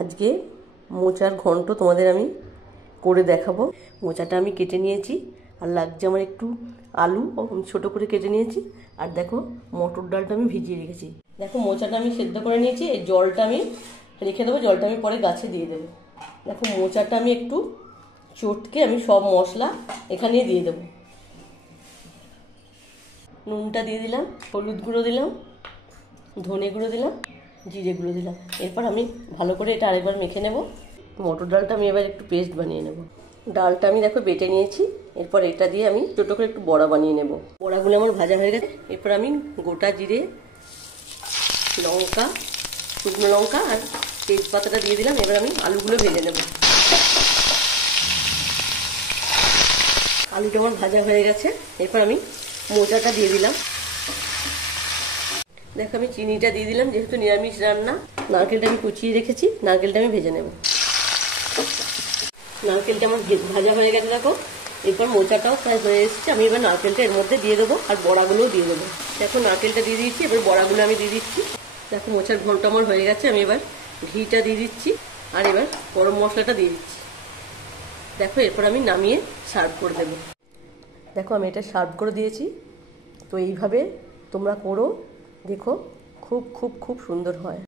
আজকে মোচার ঘন্ট তোমাদের আমি করে দেখাবো। মোচাটা আমি কেটে নিয়েছি, আর লাগছে আমার একটু আলু ছোট করে কেটে নিয়েছি, আর দেখো মটর ডালটা আমি ভিজিয়ে রেখেছি। দেখো মোচাটা আমি সেদ্ধ করে নিয়েছি, এই জলটা আমি রেখে দেবো, জলটা আমি পরে গাছে দিয়ে দেবো। দেখো মোচাটা আমি একটু চটকে আমি সব মশলা এখানে দিয়ে দেবো। নুনটা দিয়ে দিলাম, হলুদ গুঁড়ো দিলাম, ধনে গুঁড়ো দিলাম, জিরে গুঁড়ো দিলাম। এরপর আমি ভালো করে এটা আরেকবার মেখে নেব। মটর ডালটা আমি এবার একটু পেস্ট বানিয়ে নেব। ডালটা আমি দেখো বেটে নিয়েছি, এরপর এটা দিয়ে আমি ছোটো করে একটু বড়া বানিয়ে নেব। বড়াগুলো আমার ভাজা হয়ে গেছে। এরপর আমি গোটা জিরে, লঙ্কা, শুকনো লঙ্কা আর তেজপাতাটা দিয়ে দিলাম। এবার আমি আলুগুলো ভেজে নেব। আলুটা আমার ভাজা হয়ে গেছে, এরপর আমি মোচাটা দিয়ে দিলাম। দেখো আমি চিনিটা দিয়ে দিলাম, যেহেতু নিরামিষ রান্না। নারকেলটা আমি কুচিয়ে রেখেছি, নারকেলটা আমি ভেজে নেব। নারকেলটা আমার ভাজা হয়ে গেছে দেখো। এরপর মোচাটাও প্রায় হয়ে এসেছে, আমি এবার নারকেলটা এর মধ্যে দিয়ে দেবো, আর বড়াগুলোও দিয়ে দেবো। দেখো নারকেলটা দিয়ে দিচ্ছি, এবার বড়াগুলো আমি দিয়ে দিচ্ছি। দেখো মোচার ঘন্ট আমার হয়ে গেছে, আমি এবার ঘিটা দিয়ে দিচ্ছি, আর এবার গরম মশলাটা দিয়ে দিচ্ছি। দেখো এরপর আমি নামিয়ে সার্ভ করে দেবো। দেখো আমি এটা সার্ভ করে দিয়েছি। তো এইভাবে তোমরা করো, দেখো খুব খুব খুব সুন্দর হয়।